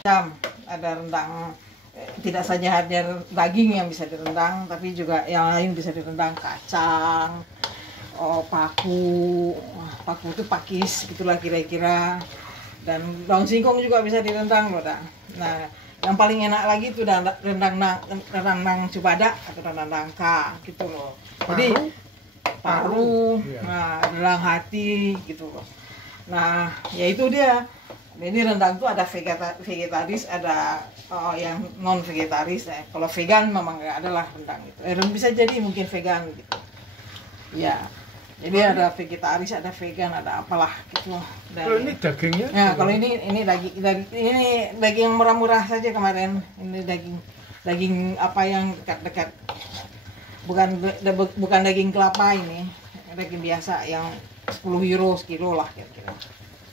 Macam ada rendang, tidak saja hanya daging yang bisa direndang, tapi juga yang lain bisa direndang, kacang, paku itu pakis gitulah kira-kira, dan daun singkong juga bisa direndang loh. Nah, yang paling enak lagi itu rendang nang cubada atau rendang nangka gitu loh. Jadi paru, nah, rendang hati gitu loh. Nah, ya itu dia. Ini rendang tuh ada vegetaris, ada yang non vegetaris. Kalau vegan memang nggak ada lah rendang itu. Bisa jadi mungkin vegan gitu. Ya, jadi ada vegetaris, ada vegan, ada apalah gitu. Dan, kalau ini dagingnya? Ya, kalau ini daging yang murah-murah saja kemarin. Ini daging apa yang dekat-dekat. Bukan daging kelapa ini, daging biasa yang 10 euro sekilo lah kira-kira.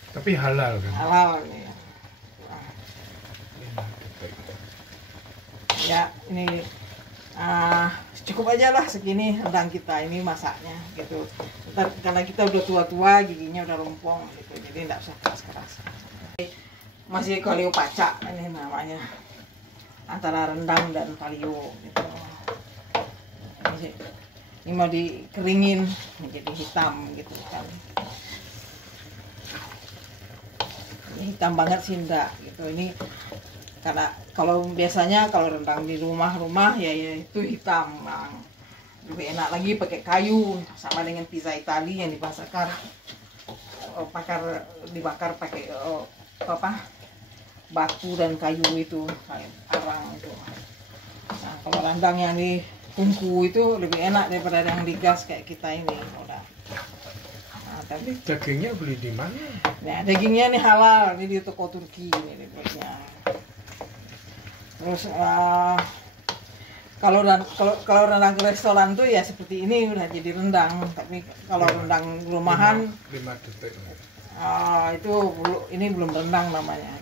Tapi halal kan? Halal ini. Ya, ini cukup aja lah segini rendang kita ini masaknya gitu. Karena kita udah tua-tua, giginya udah rompong gitu, jadi nggak usah keras-keras. Masih kalio paca ini namanya, antara rendang dan kalio gitu. Ini mau dikeringin menjadi hitam gitu kan. Hitam banget sih enggak gitu. Ini karena kalau biasanya kalau rendang di rumah ya itu hitam. Nah, lebih enak lagi pakai kayu, sama dengan pizza Italia yang dibakar pakai batu dan kayu itu, kayak arang itu. Nah, kalau rendang yang di tungku itu lebih enak daripada yang di gas kayak kita ini. Udah. Nah, tapi dagingnya beli di mana? Nah, dagingnya nih halal, ini di toko Turki ini belinya. Terus kalau rendang ke restoran tuh ya seperti ini udah jadi rendang, tapi kalau rendang rumahan 5 detik. itu ini belum rendang namanya.